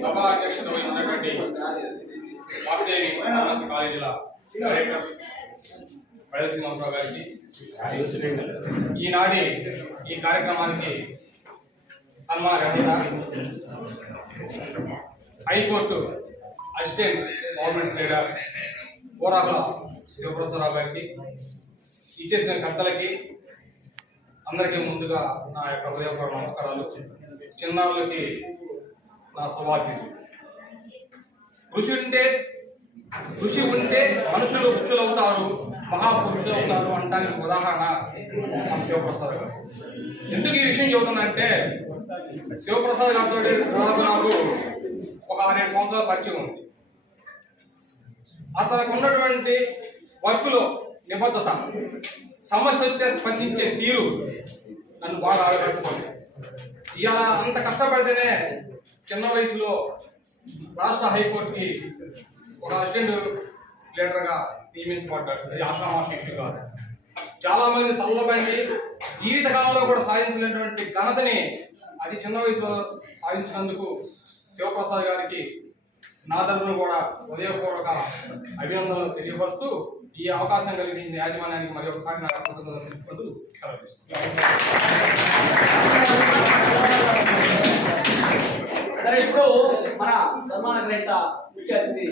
సభా అధ్యక్షత వహించినటువంటి వాపిదేవి ఫార్మసీ కాలేజీల డైరెక్టర్ బయలు గారికి. ఈనాటి ఈ కార్యక్రమానికి సన్మాన గ్రహీత high court assistant government leader Korakula Sivaprasadarao గారికి ఇచ్చేసిన కర్తలకి అందరికీ ముందుగా నా యొక్క హృదయపూర్వ నమస్కారాలు. చిన్నారులకి నా శుభాశీసు కృషి ఉంటే కృషి ఉంటే మనుషులు వృక్షులు అవుతారు మహాపురుషులు అవుతారు అంటానికి ఉదాహరణ మన శివప్రసాద్ గారు. ఎందుకు ఈ విషయం చెబుతుందంటే శివప్రసాద్ గారితో దాదాపు నాకు ఒక ఆరేడు సంవత్సరాల పరిచయం ఉంది. అతనికి ఉన్నటువంటి వర్క్లో నిబద్ధత. సమస్య వచ్చే స్పందించే తీరు నన్ను బాగా ఆడగట్టుకుంది ఇవాళ అంత కష్టపడితేనే చిన్న వయసులో రాష్ట్ర హైకోర్టుకి ఒక అసిస్టెంట్ లీడర్గా నియమించబడ్డాడు. అది ఆశామాషి కాదు. చాలామంది తల్లబండి జీవితకాలంలో కూడా సాధించినటువంటి ఘనతని అది చిన్న వయసులో సాధించినందుకు శివప్రసాద్ గారికి నా తరఫున కూడా ఉదయపూర్వక అభినందనలు తెలియపరుస్తూ ఈ అవకాశం కలిగించిన యాజమాన్యానికి మరి ఒకసారి నా కృతజ్ఞతలు తెలుపుకుంటూ సెలవు సరే ఇప్పుడు మన సన్మాన గ్రహీత ముఖ్య అతిథి